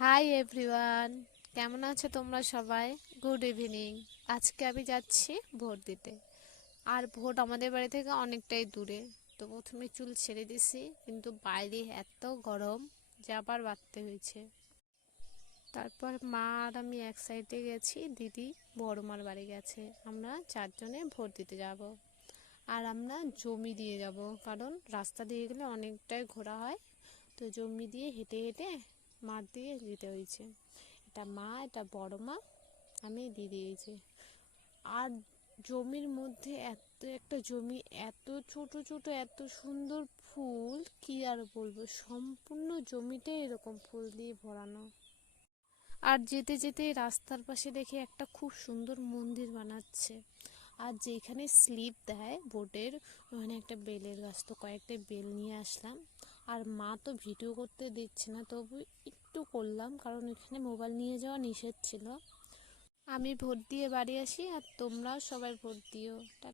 Hi everyone কেমন আছো তোমরা সবাই? গুড ইভিনিং আজকে আমি যাচ্ছি ভোট দিতে। আর ভোট আমাদের বাড়ি থেকে অনেকটাই দূরে। তো প্রথমে চুল ছেড়ে দিছি, কিন্তু বাইরে এত গরম যে আবার বাড়তে হয়েছে। তারপর মা আর আমি এক সাইডে গেছি, দিদি বড় মার বাড়ি গেছে। আমরা চারজনে ভোট দিতে যাব। আর আমরা জমি দিয়ে যাব, কারণ রাস্তা দিয়ে গেলে অনেকটাই ঘোরা হয়। তো জমি দিয়ে হেঁটে হেঁটে মাঠ দিয়ে দিতে হয়েছে। এটা মা, এটা বড় মা, আমি দিদি হয়েছে আর জমির মধ্যে এত একটা জমি, এত ছোট ছোট, এত সুন্দর ফুল, কি আর বলব? সম্পূর্ণ জমিটাই এরকম ফুল দিয়ে ভরানো। আর যেতে যেতে রাস্তার পাশে দেখে একটা খুব সুন্দর মন্দির বানাচ্ছে। আর যেখানে স্লিপ দেয় বোটের, ওখানে একটা বেলের গাছ, তো কয়েকটা বেল নিয়ে আসলাম। আর মা তো ভিডিও করতে দিচ্ছে না, তবু একটু করলাম, কারণ এখানে মোবাইল নিয়ে যাওয়া নিষেধ ছিল। আমি ভোট দিয়ে বাড়ি আসি আর তোমরাও সবাই ভোট দিও।